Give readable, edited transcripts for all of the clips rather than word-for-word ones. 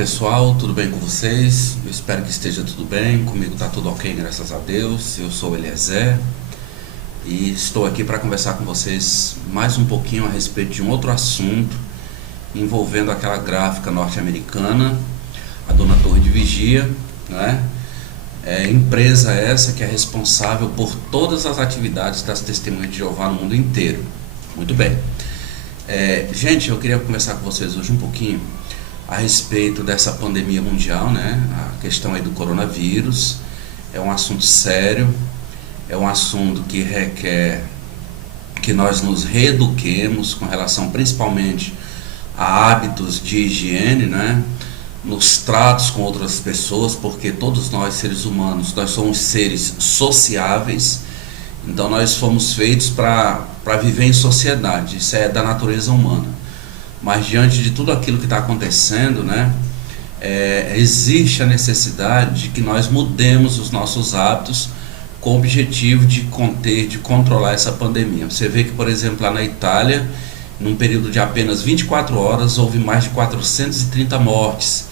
Pessoal, tudo bem com vocês? Eu espero que esteja tudo bem, comigo está tudo ok, graças a Deus. Eu sou o Eliezer e estou aqui para conversar com vocês mais um pouquinho a respeito de um outro assunto envolvendo aquela gráfica norte-americana, a Dona Torre de Vigia, né? Empresa essa que é responsável por todas as atividades das Testemunhas de Jeová no mundo inteiro. Muito bem. Gente, eu queria conversar com vocês hoje um pouquinho a respeito dessa pandemia mundial, né? A questão aí do coronavírus. É um assunto sério, é um assunto que requer que nós nos reeduquemos com relação principalmente a hábitos de higiene, né? Nos tratos com outras pessoas, porque todos nós, seres humanos, nós somos seres sociáveis, então nós fomos feitos para viver em sociedade, isso é da natureza humana. Mas diante de tudo aquilo que está acontecendo, né, existe a necessidade de que nós mudemos os nossos hábitos com o objetivo de conter, de controlar essa pandemia. Você vê que, por exemplo, lá na Itália, num período de apenas 24 horas, houve mais de 430 mortes.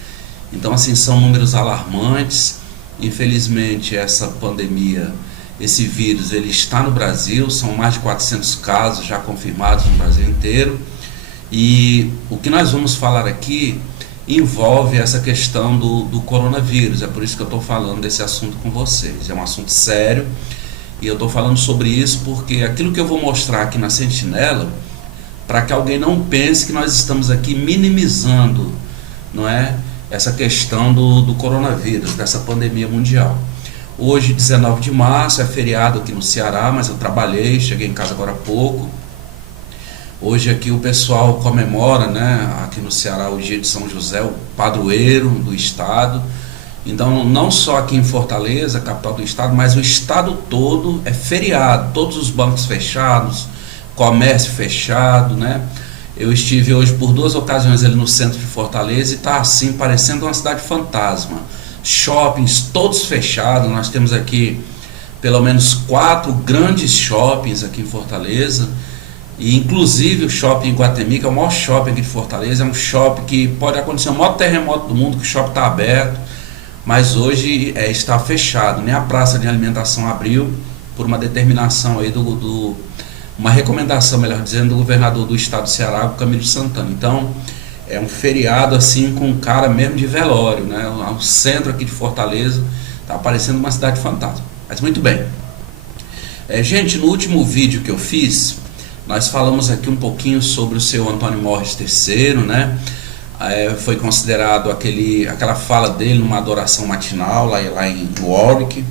Então, assim, são números alarmantes. Infelizmente, essa pandemia, esse vírus, ele está no Brasil, são mais de 400 casos já confirmados no Brasil inteiro. E o que nós vamos falar aqui envolve essa questão do coronavírus. É por isso que eu estou falando desse assunto com vocês. É um assunto sério e eu estou falando sobre isso porque aquilo que eu vou mostrar aqui na Sentinela, para que alguém não pense que nós estamos aqui minimizando, não é, essa questão do coronavírus, dessa pandemia mundial. Hoje, 19 de março, é feriado aqui no Ceará, mas eu trabalhei, cheguei em casa agora há pouco. Hoje aqui o pessoal comemora, né, aqui no Ceará, o dia de São José, o padroeiro do estado. Então, não só aqui em Fortaleza, capital do estado, mas o estado todo é feriado, todos os bancos fechados, comércio fechado, né? Eu estive hoje por 2 ocasiões ali no centro de Fortaleza e está assim, parecendo uma cidade fantasma. Shoppings todos fechados, nós temos aqui pelo menos 4 grandes shoppings aqui em Fortaleza. E inclusive o shopping Iguatemi, que é o maior shopping aqui de Fortaleza, é um shopping que pode acontecer o maior terremoto do mundo, que o shopping está aberto, mas hoje está fechado. Nem a praça de alimentação abriu por uma determinação aí uma recomendação, melhor dizendo, do governador do estado do Ceará, o Camilo Santana. Então é um feriado assim com cara mesmo de velório, né? O centro aqui de Fortaleza está parecendo uma cidade fantasma. Mas muito bem. Gente, no último vídeo que eu fiz, nós falamos aqui um pouquinho sobre o seu Antônio Morris III, né? Foi considerado aquela fala dele numa adoração matinal lá em Warwick,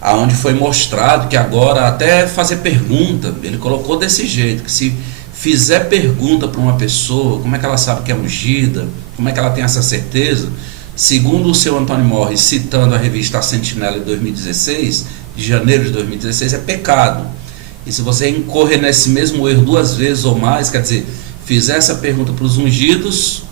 aonde foi mostrado que agora até fazer pergunta, ele colocou desse jeito, que se fizer pergunta para uma pessoa, como é que ela sabe que é ungida, como é que ela tem essa certeza, segundo o seu Antônio Morris, citando a revista A Sentinela de 2016, de janeiro de 2016, é pecado. E se você incorrer nesse mesmo erro 2 vezes ou mais, quer dizer, fizer essa pergunta para os ungidos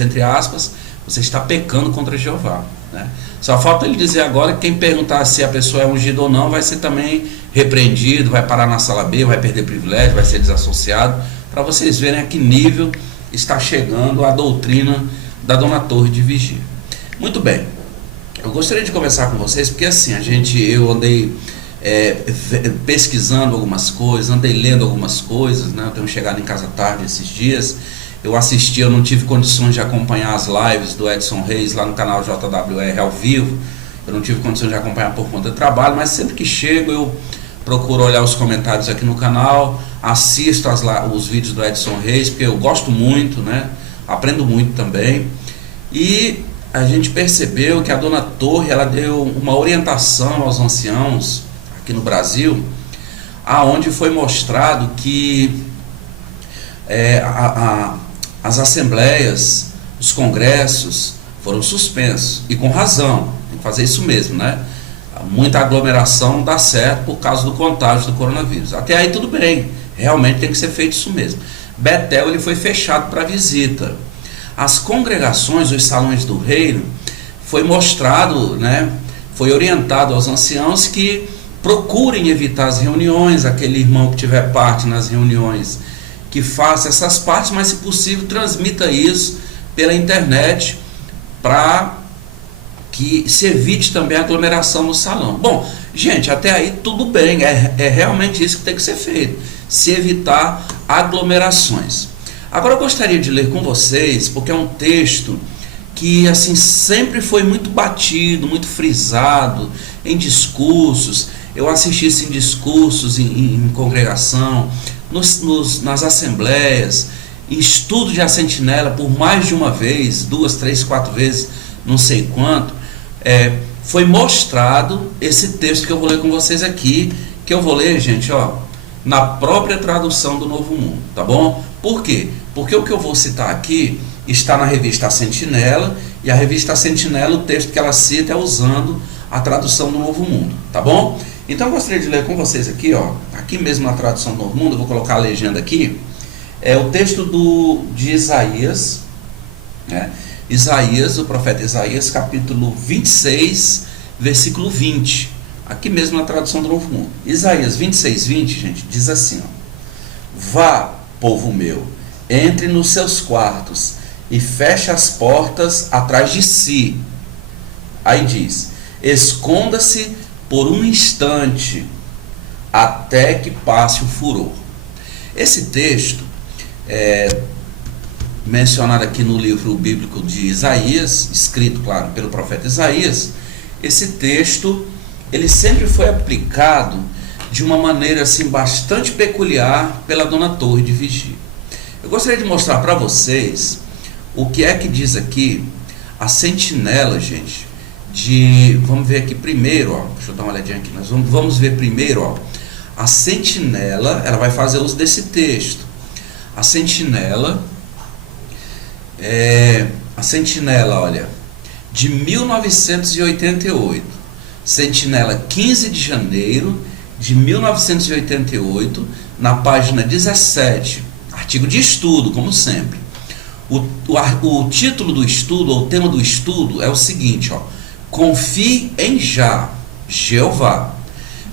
entre aspas, você está pecando contra Jeová, né? Só falta ele dizer agora que quem perguntar se a pessoa é ungida ou não vai ser também repreendido, vai parar na sala B, vai perder privilégio, vai ser desassociado, para vocês verem a que nível está chegando a doutrina da Dona Torre de Vigia. Muito bem, eu gostaria de conversar com vocês porque assim, eu andei pesquisando algumas coisas, andei lendo algumas coisas, né? Eu tenho chegado em casa tarde esses dias, eu não tive condições de acompanhar as lives do Edson Reis lá no canal JWR ao vivo, eu não tive condições de acompanhar por conta do trabalho, mas sempre que chego eu procuro olhar os comentários aqui no canal, assisto os vídeos do Edson Reis, porque eu gosto muito, né? Aprendo muito também, e a gente percebeu que a Dona Torre, ela deu uma orientação aos anciãos aqui no Brasil, aonde foi mostrado que as assembleias, os congressos foram suspensos, e com razão, tem que fazer isso mesmo, né? Muita aglomeração não dá certo por causa do contágio do coronavírus. Até aí tudo bem, realmente tem que ser feito isso mesmo. Betel, ele foi fechado para visita. As congregações, os salões do reino, foi mostrado, né? Foi orientado aos anciãos que procurem evitar as reuniões, aquele irmão que tiver parte nas reuniões, que faça essas partes, mas se possível transmita isso pela internet para que se evite também a aglomeração no salão. Bom, gente, até aí tudo bem, é realmente isso que tem que ser feito, se evitar aglomerações. Agora eu gostaria de ler com vocês, porque é um texto que assim sempre foi muito batido, muito frisado em discursos. Eu assisti isso em discursos, em congregação, nas assembleias, em estudo de A Sentinela por mais de uma vez, 2, 3, 4 vezes, não sei quanto. Foi mostrado esse texto que eu vou ler com vocês aqui, que eu vou ler, gente, na própria tradução do Novo Mundo, tá bom? Por quê? Porque o que eu vou citar aqui está na revista A Sentinela, e a revista A Sentinela, o texto que ela cita é usando a tradução do Novo Mundo, tá bom? Então eu gostaria de ler com vocês aqui, aqui mesmo na tradução do Novo Mundo, eu vou colocar a legenda aqui, é o texto de Isaías, né? Isaías, o profeta Isaías, capítulo 26, versículo 20, aqui mesmo na tradução do Novo Mundo. Isaías 26, 20, gente, diz assim, vá, povo meu, entre nos seus quartos e feche as portas atrás de si. Aí diz, esconda-se por um instante até que passe o furor. Esse texto mencionado aqui no livro bíblico de Isaías, escrito, claro, pelo profeta Isaías. Esse texto, ele sempre foi aplicado de uma maneira assim bastante peculiar pela dona Torre de Vigia. Eu gostaria de mostrar para vocês o que é que diz aqui a sentinela, gente, vamos ver aqui primeiro, deixa eu dar uma olhadinha aqui, nós vamos ver primeiro, a sentinela, ela vai fazer uso desse texto. A sentinela, olha, de 1988, sentinela 15 de janeiro de 1988, na página 17, artigo de estudo, como sempre. O título do estudo, ou o tema do estudo é o seguinte, confie em Jeová.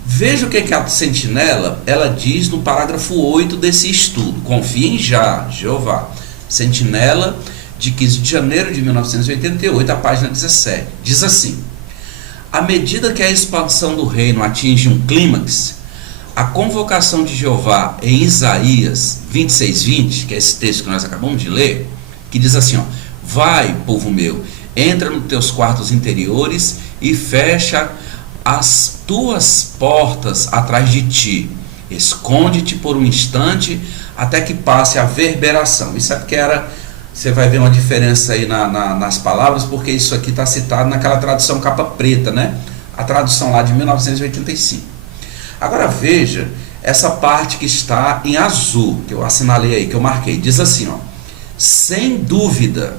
Veja o que a sentinela, ela diz no parágrafo 8 desse estudo, confie em Jeová. Sentinela, de 15 de janeiro de 1988, a página 17, diz assim: à medida que a expansão do reino atinge um clímax, a convocação de Jeová em Isaías 26:20, que é esse texto que nós acabamos de ler, que diz assim, vai, povo meu, entra nos teus quartos interiores e fecha as tuas portas atrás de ti, esconde-te por um instante até que passe a reverberação. Isso é porque você vai ver uma diferença aí nas palavras, porque isso aqui está citado naquela tradução capa preta, né? A tradução lá de 1985. Agora veja essa parte que está em azul, que eu assinalei aí, que eu marquei, diz assim, sem dúvida,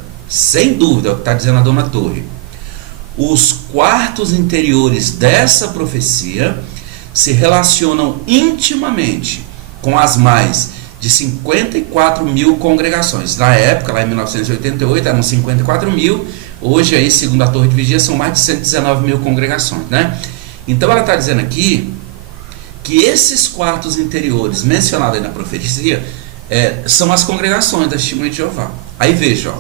é o que está dizendo a dona Torre, os quartos interiores dessa profecia se relacionam intimamente com as mais de 54 mil congregações. Na época, lá em 1988, eram 54 mil, hoje aí, segundo a Torre de Vigia, são mais de 119 mil congregações, né? Então ela está dizendo aqui que esses quartos interiores mencionados aí na profecia são as congregações da Testemunha de Jeová. Aí veja,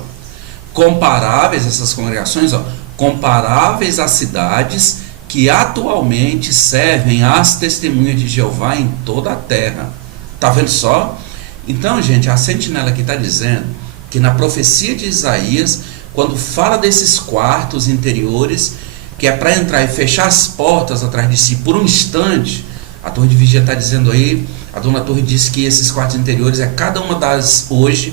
comparáveis essas congregações, comparáveis às cidades que atualmente servem às testemunhas de Jeová em toda a terra. Tá vendo só? Então, gente, a sentinela aqui está dizendo que na profecia de Isaías, quando fala desses quartos interiores, que é para entrar e fechar as portas atrás de si por um instante, a Torre de Vigia está dizendo aí, a dona Torre disse que esses quartos interiores cada uma das, hoje,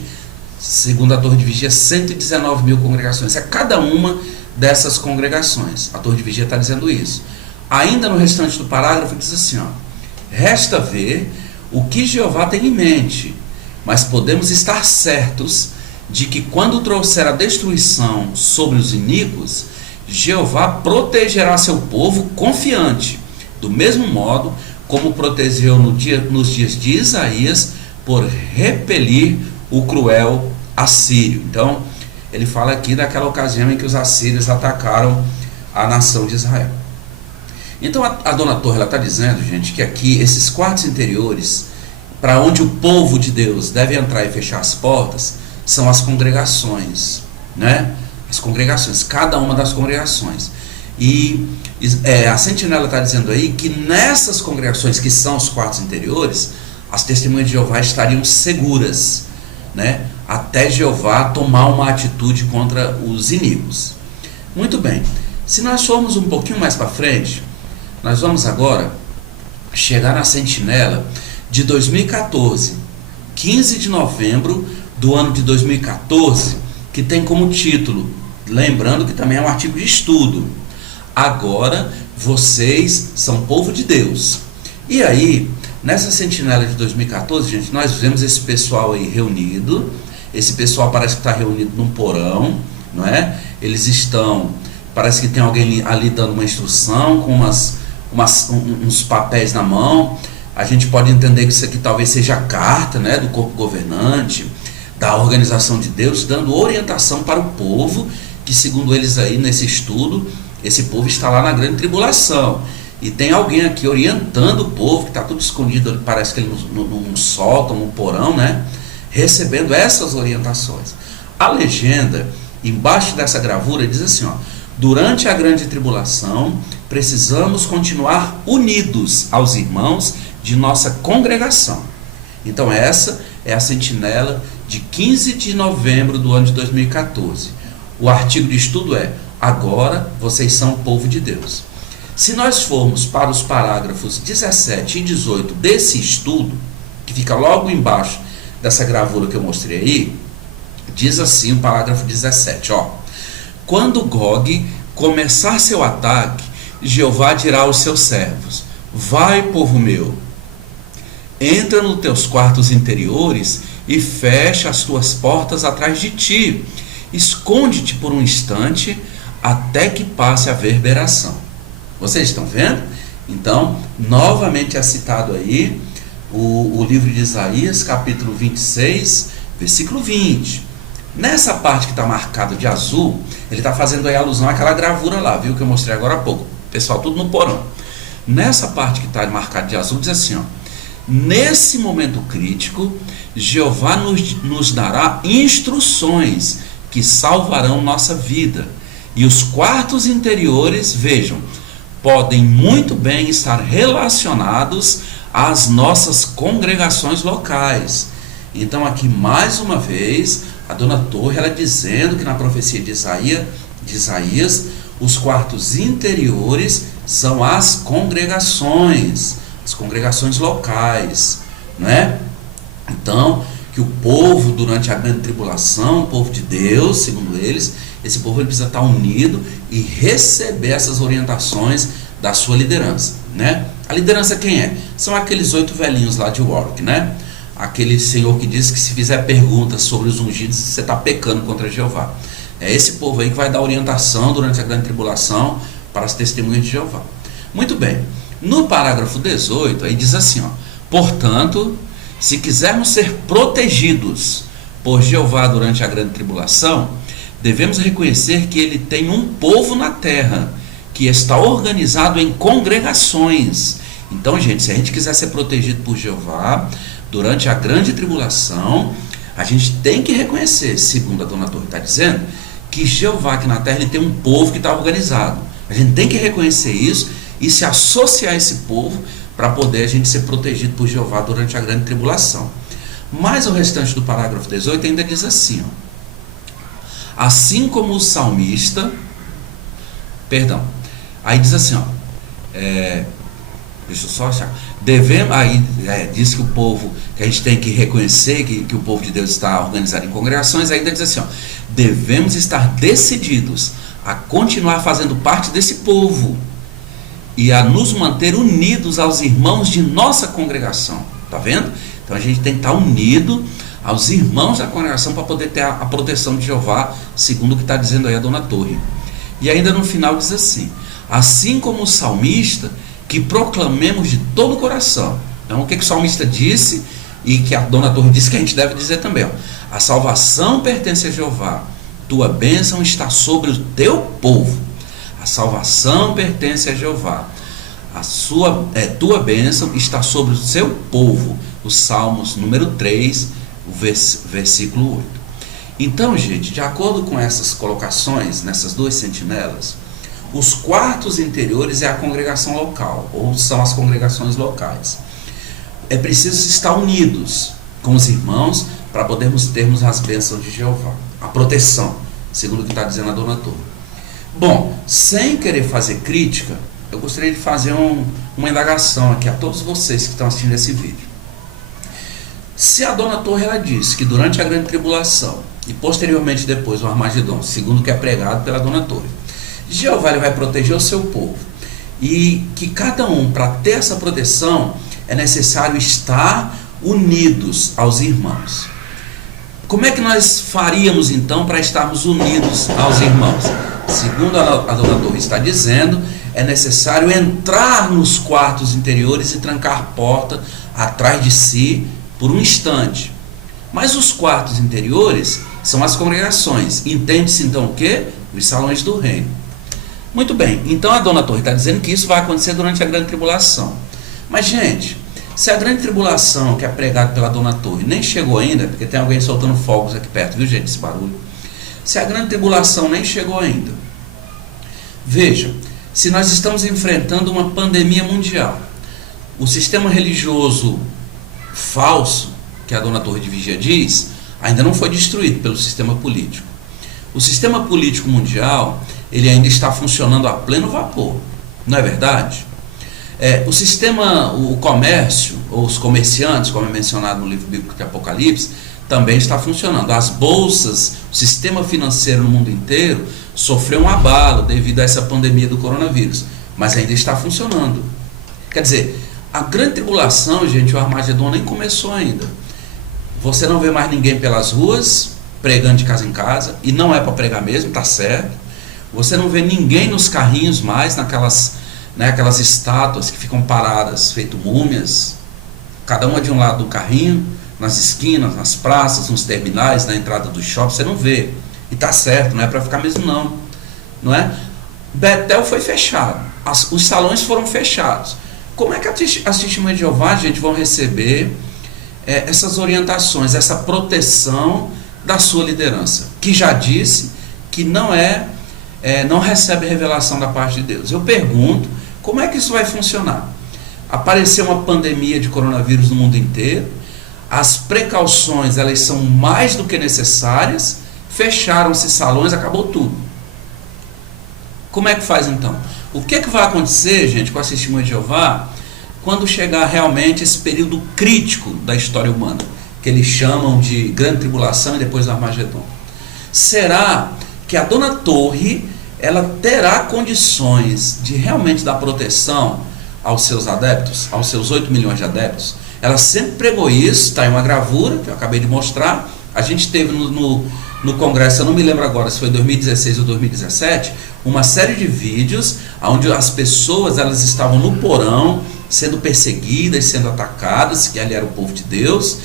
segundo a Torre de Vigia, 119 mil congregações, cada uma dessas congregações. A Torre de Vigia está dizendo isso. Ainda no restante do parágrafo diz assim, resta ver o que Jeová tem em mente, mas podemos estar certos de que quando trouxer a destruição sobre os iníquos, Jeová protegerá seu povo confiante, do mesmo modo como protegeu nos dias de Isaías, por repelir o cruel assírio. Então, ele fala aqui daquela ocasião em que os assírios atacaram a nação de Israel. Então a dona Torre está dizendo, gente, que aqui esses quartos interiores, para onde o povo de Deus deve entrar e fechar as portas, são as congregações, né? as congregações, cada uma das congregações. E a sentinela está dizendo aí que nessas congregações que são os quartos interiores, as testemunhas de Jeová estariam seguras, né, até Jeová tomar uma atitude contra os inimigos. Muito bem, se nós formos um pouquinho mais para frente, nós vamos agora chegar na sentinela de 2014, 15 de novembro do ano de 2014, que tem como título, lembrando que também é um artigo de estudo: agora vocês são povo de Deus. E aí, nessa sentinela de 2014, gente, nós vemos esse pessoal aí reunido. Esse pessoal parece que está reunido num porão, não é? Eles estão, parece que tem alguém ali dando uma instrução com uns papéis na mão. A gente pode entender que isso aqui talvez seja a carta, né, do corpo governante, da organização de Deus, dando orientação para o povo, que segundo eles aí nesse estudo, esse povo está lá na grande tribulação. E tem alguém aqui orientando o povo, que está tudo escondido, parece que ele num sótão, num porão, né, recebendo essas orientações. A legenda, embaixo dessa gravura, diz assim, ó: durante a grande tribulação, precisamos continuar unidos aos irmãos de nossa congregação. Então essa é a sentinela de 15 de novembro do ano de 2014. O artigo de estudo é: agora vocês são o povo de Deus. Se nós formos para os parágrafos 17 e 18 desse estudo, que fica logo embaixo dessa gravura que eu mostrei aí, diz assim o parágrafo 17, ó: quando Gog começar seu ataque, Jeová dirá aos seus servos: vai, povo meu, entra nos teus quartos interiores e fecha as tuas portas atrás de ti. Esconde-te por um instante até que passe a reverberação. Vocês estão vendo? Então, novamente é citado aí o livro de Isaías, capítulo 26, versículo 20. Nessa parte que está marcado de azul, ele está fazendo aí alusão àquela gravura lá, viu, que eu mostrei agora há pouco. Pessoal, tudo no porão. Nessa parte que está marcado de azul, diz assim, ó: nesse momento crítico, Jeová nos dará instruções que salvarão nossa vida. E os quartos interiores, vejam, podem muito bem estar relacionados às nossas congregações locais. Então aqui mais uma vez a dona Torre, ela dizendo que na profecia de Isaías, os quartos interiores são as congregações locais, né? Então, que o povo durante a grande tribulação, o povo de Deus, segundo eles, esse povo ele precisa estar unido e receber essas orientações da sua liderança, né? A liderança quem é? São aqueles 8 velhinhos lá de Warwick, né? Aquele senhor que diz que se fizer perguntas sobre os ungidos, você está pecando contra Jeová. É esse povo aí que vai dar orientação durante a grande tribulação para as testemunhas de Jeová. Muito bem. No parágrafo 18, aí diz assim, ó: portanto, se quisermos ser protegidos por Jeová durante a grande tribulação, devemos reconhecer que ele tem um povo na terra, que está organizado em congregações. Então, gente, se a gente quiser ser protegido por Jeová durante a grande tribulação, a gente tem que reconhecer, segundo a dona Torre está dizendo, que Jeová aqui na terra ele tem um povo que está organizado. A gente tem que reconhecer isso e se associar a esse povo para poder a gente ser protegido por Jeová durante a grande tribulação. Mas o restante do parágrafo 18 ainda diz assim, ó: assim como o salmista, aí diz assim, ó, deixa eu só achar, diz que o povo, que a gente tem que reconhecer que o povo de Deus está organizado em congregações. Ainda diz assim, ó: devemos estar decididos a continuar fazendo parte desse povo e a nos manter unidos aos irmãos de nossa congregação. Tá vendo? Então a gente tem que estar unido aos irmãos da congregação para poder ter a proteção de Jeová, segundo o que está dizendo aí a dona Torre. E ainda no final diz assim: assim como o salmista, que proclamemos de todo o coração. Então o que o salmista disse e que a dona Torre disse que a gente deve dizer também, ó: a salvação pertence a Jeová, tua bênção está sobre o teu povo. A salvação pertence a Jeová, tua bênção está sobre o seu povo. Os Salmos número 3, o versículo 8. Então, gente, de acordo com essas colocações, nessas duas sentinelas, os quartos interiores é a congregação local, ou são as congregações locais. É preciso estar unidos com os irmãos para podermos termos as bênçãos de Jeová, a proteção, segundo o que está dizendo a dona Torre. Bom, sem querer fazer crítica, eu gostaria de fazer uma indagação aqui a todos vocês que estão assistindo esse vídeo. Se a dona Torre ela disse que durante a grande tribulação e posteriormente depois o Armagedon, segundo o que é pregado pela dona Torre, Jeová ele vai proteger o seu povo e que cada um, para ter essa proteção, é necessário estar unidos aos irmãos. Como é que nós faríamos então para estarmos unidos aos irmãos? Segundo a dona Torre está dizendo, é necessário entrar nos quartos interiores e trancar a porta atrás de si por um instante. Mas os quartos interiores são as congregações. Entende-se então o quê? Os salões do reino. Muito bem, então a dona Torre está dizendo que isso vai acontecer durante a grande tribulação. Mas, gente, se a grande tribulação que é pregada pela dona Torre nem chegou ainda, porque tem alguém soltando fogos aqui perto, viu, gente, esse barulho? Se a grande tribulação nem chegou ainda, veja, se nós estamos enfrentando uma pandemia mundial, o sistema religioso falso, que a dona Torre de Vigia diz, ainda não foi destruído pelo sistema político. O sistema político mundial, ele ainda está funcionando a pleno vapor, não é verdade? O sistema, o comércio, ou os comerciantes, como é mencionado no livro bíblico de Apocalipse, também está funcionando. As bolsas, o sistema financeiro no mundo inteiro sofreu um abalo devido a essa pandemia do coronavírus, mas ainda está funcionando. Quer dizer, a grande tribulação, gente, o Armagedon nem começou ainda. Você não vê mais ninguém pelas ruas, pregando de casa em casa, e não é para pregar mesmo, tá certo. Você não vê ninguém nos carrinhos mais, aquelas estátuas que ficam paradas, feito múmias, cada uma de um lado do carrinho, nas esquinas, nas praças, nos terminais, na entrada do shopping, você não vê. E tá certo, não é para ficar mesmo não é? Betel foi fechado, os salões foram fechados. Como é que as testemunhas de Jeová, gente, vão receber essas orientações, essa proteção da sua liderança, que já disse que não recebe revelação da parte de Deus? Eu pergunto, como é que isso vai funcionar? Apareceu uma pandemia de coronavírus no mundo inteiro, as precauções elas são mais do que necessárias, fecharam-se salões, acabou tudo. Como é que faz então? O que vai acontecer, gente, com a testemunha de Jeová quando chegar realmente esse período crítico da história humana, que eles chamam de grande tribulação e depois do Armagedon? Será que a dona Torre ela terá condições de realmente dar proteção aos seus adeptos, aos seus 8 milhões de adeptos? Ela sempre pregou isso, está em uma gravura que eu acabei de mostrar. A gente teve no congresso, eu não me lembro agora se foi 2016 ou 2017, uma série de vídeos onde as pessoas elas estavam no porão, sendo perseguidas, sendo atacadas, que ali era o povo de Deus,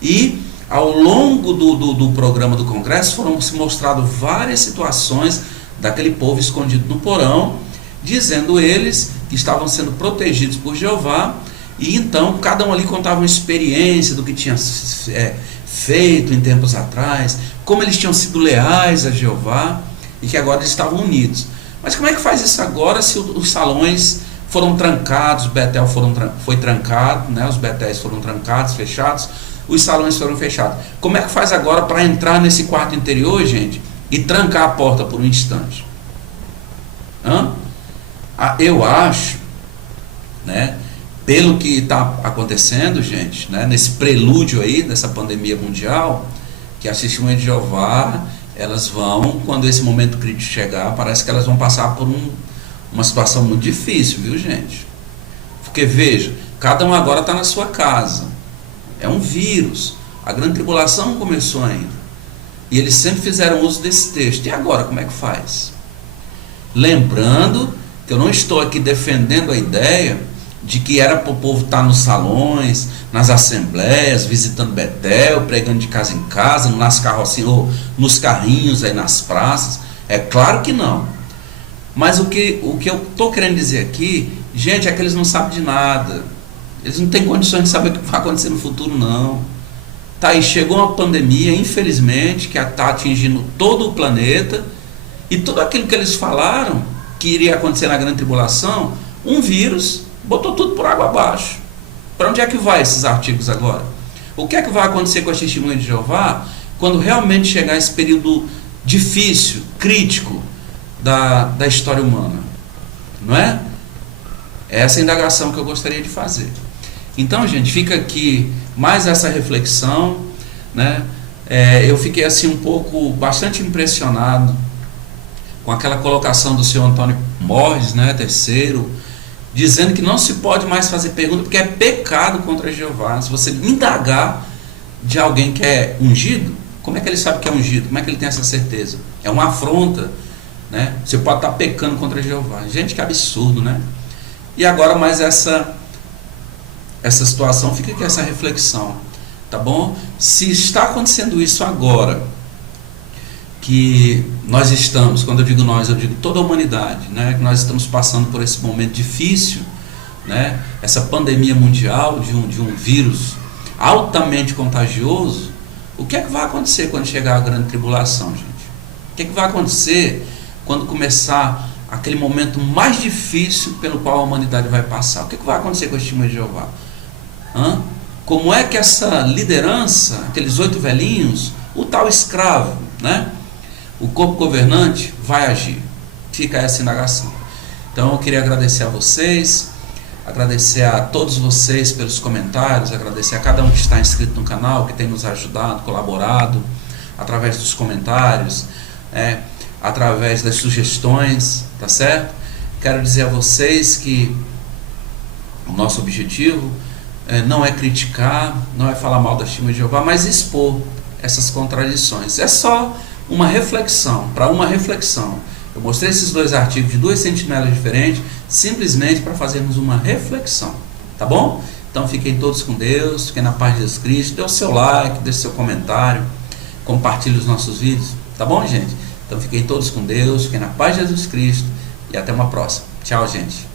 e ao longo do programa do congresso foram se mostradas várias situações daquele povo escondido no porão, dizendo eles que estavam sendo protegidos por Jeová, e então cada um ali contava uma experiência do que tinha feito em tempos atrás, como eles tinham sido leais a Jeová, e que agora eles estavam unidos. Mas como é que faz isso agora se os salões foram trancados, Betel foi trancado, os Betéis foram trancados, fechados, os salões foram fechados? Como é que faz agora para entrar nesse quarto interior, gente, e trancar a porta por um instante? Eu acho, pelo que está acontecendo, gente, nesse prelúdio aí dessa pandemia mundial, que as testemunhas de Jeová, elas vão, quando esse momento crítico chegar, parece que elas vão passar por uma situação muito difícil, viu, gente? Porque veja, cada um agora está na sua casa, é um vírus, a grande tribulação não começou ainda, e eles sempre fizeram uso desse texto. E agora, como é que faz? Lembrando que eu não estou aqui defendendo a ideia de que era para o povo estar nos salões, nas assembleias, visitando Betel, pregando de casa em casa, nas carrocinhas, ou nos carrinhos aí nas praças. É claro que não. Mas o que eu estou querendo dizer aqui, gente, é que eles não sabem de nada. Eles não têm condições de saber o que vai acontecer no futuro, não. Tá aí, chegou uma pandemia, infelizmente, que está atingindo todo o planeta, e tudo aquilo que eles falaram que iria acontecer na grande tribulação, um vírus botou tudo por água abaixo. Para onde é que vai esses artigos agora? O que é que vai acontecer com a Testemunha de Jeová quando realmente chegar esse período difícil, crítico da história humana? Não é? Essa é a indagação que eu gostaria de fazer. Então, gente, fica aqui mais essa reflexão, né? Eu fiquei assim um pouco, bastante impressionado com aquela colocação do senhor Antônio Borges, né, terceiro, dizendo que não se pode mais fazer pergunta porque é pecado contra Jeová. Se você indagar de alguém que é ungido, como é que ele sabe que é ungido? Como é que ele tem essa certeza? É uma afronta, né? Você pode estar pecando contra Jeová. Gente, que absurdo, né? E agora mais essa situação, fica aqui essa reflexão, tá bom? Se está acontecendo isso agora, que nós estamos, quando eu digo nós, eu digo toda a humanidade, né? Que nós estamos passando por esse momento difícil, né? Essa pandemia mundial de um vírus altamente contagioso. O que é que vai acontecer quando chegar a grande tribulação, gente? O que é que vai acontecer quando começar aquele momento mais difícil pelo qual a humanidade vai passar? O que é que vai acontecer com a Testemunha de Jeová? Como é que essa liderança, aqueles 8 velhinhos, o tal escravo, né? O corpo governante vai agir? Fica essa indagação. Então eu queria agradecer a vocês, agradecer a todos vocês pelos comentários, agradecer a cada um que está inscrito no canal, que tem nos ajudado, colaborado, através dos comentários, através das sugestões, tá certo? Quero dizer a vocês que o nosso objetivo não é criticar, não é falar mal da Testemunha de Jeová, mas expor essas contradições. É só uma reflexão, para uma reflexão. Eu mostrei esses 2 artigos de 2 sentinelas diferentes, simplesmente para fazermos uma reflexão, tá bom? Então fiquem todos com Deus, fiquem na paz de Jesus Cristo, dê o seu like, dê o seu comentário, compartilhe os nossos vídeos, tá bom, gente? Então fiquem todos com Deus, fiquem na paz de Jesus Cristo e até uma próxima. Tchau, gente.